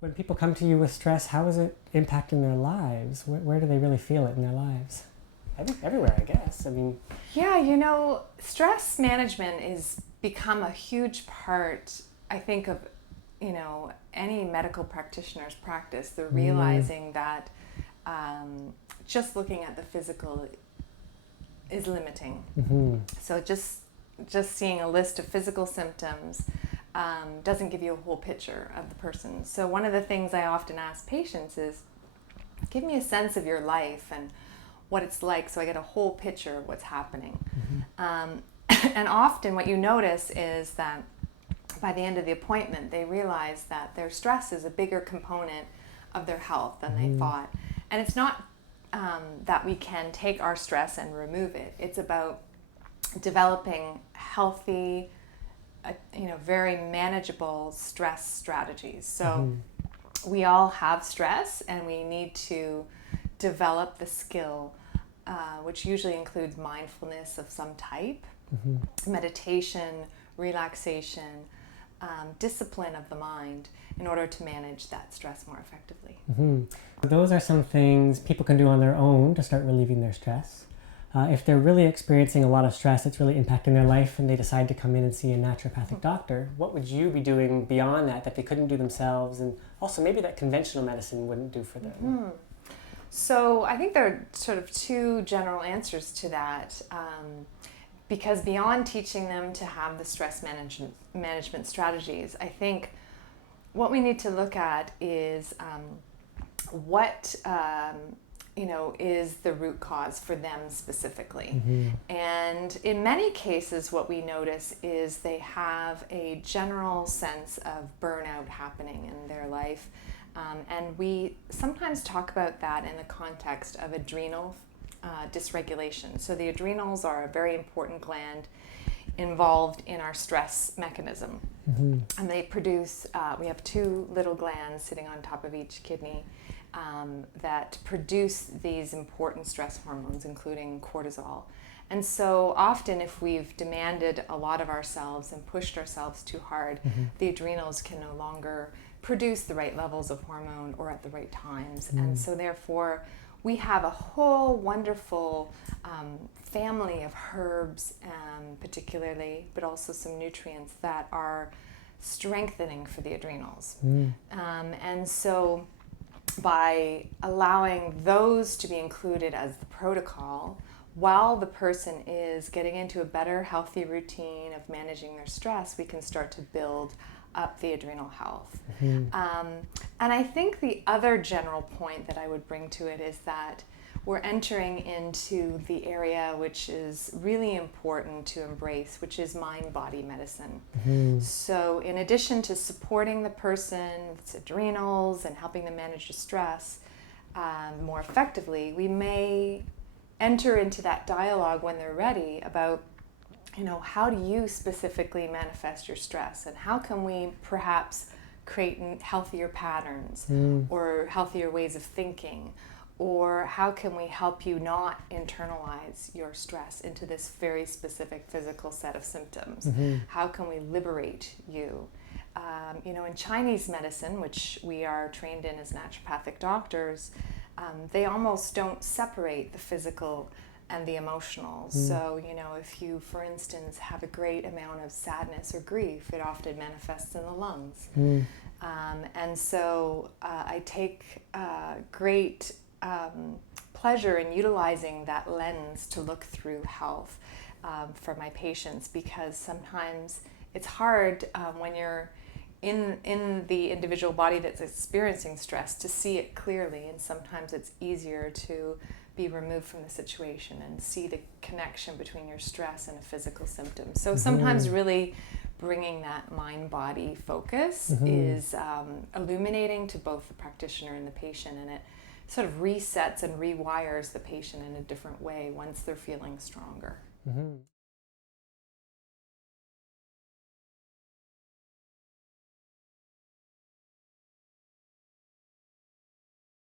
When people come to you with stress, how is it impacting their lives? Where do they really feel it in their lives? Everywhere, I guess. I mean, Yeah, stress management is become a huge part, I think, of, any medical practitioner's practice. They're realizing that just looking at the physical is limiting. So just seeing a list of physical symptoms doesn't give you a whole picture of the person. So one of the things I often ask patients is, give me a sense of your life and what it's like so I get a whole picture of what's happening. And often what you notice is that by the end of the appointment, they realize that their stress is a bigger component of their health than they thought. And it's not that we can take our stress and remove it. It's about developing healthy, very manageable stress strategies. So we all have stress, and we need to develop the skill, which usually includes mindfulness of some type, meditation, relaxation, discipline of the mind, in order to manage that stress more effectively. Those are some things people can do on their own to start relieving their stress. If they're really experiencing a lot of stress that's really impacting their life and they decide to come in and see a naturopathic doctor, what would you be doing beyond that they couldn't do themselves, and also maybe that conventional medicine wouldn't do for them? So I think there are sort of two general answers to that, because beyond teaching them to have the stress management strategies, I think what we need to look at is what is the root cause for them specifically. And in many cases, what we notice is they have a general sense of burnout happening in their life. And we sometimes talk about that in the context of adrenal dysregulation. So the adrenals are a very important gland involved in our stress mechanism. And they produce, we have two little glands sitting on top of each kidney that produce these important stress hormones, including cortisol. And so often, if we've demanded a lot of ourselves and pushed ourselves too hard, the adrenals can no longer produce the right levels of hormone or at the right times. And so therefore, we have a whole wonderful family of herbs, particularly, but also some nutrients that are strengthening for the adrenals. And so by allowing those to be included as the protocol, while the person is getting into a better, healthy routine of managing their stress, we can start to build up the adrenal health. And I think the other general point that I would bring to it is that we're entering into the area which is really important to embrace, which is mind-body medicine. So in addition to supporting the person's adrenals and helping them manage the stress more effectively, we may enter into that dialogue when they're ready about, how do you specifically manifest your stress, and how can we perhaps create healthier patterns or healthier ways of thinking, or how can we help you not internalize your stress into this very specific physical set of symptoms? How can we liberate you? In Chinese medicine, which we are trained in as naturopathic doctors, they almost don't separate the physical and the emotional. So, if you, for instance, have a great amount of sadness or grief, it often manifests in the lungs. And so I take great pleasure in utilizing that lens to look through health for my patients, because sometimes it's hard when you're in the individual body that's experiencing stress to see it clearly, and sometimes it's easier to be removed from the situation and see the connection between your stress and a physical symptom. So sometimes really bringing that mind-body focus is illuminating to both the practitioner and the patient, and it sort of resets and rewires the patient in a different way once they're feeling stronger.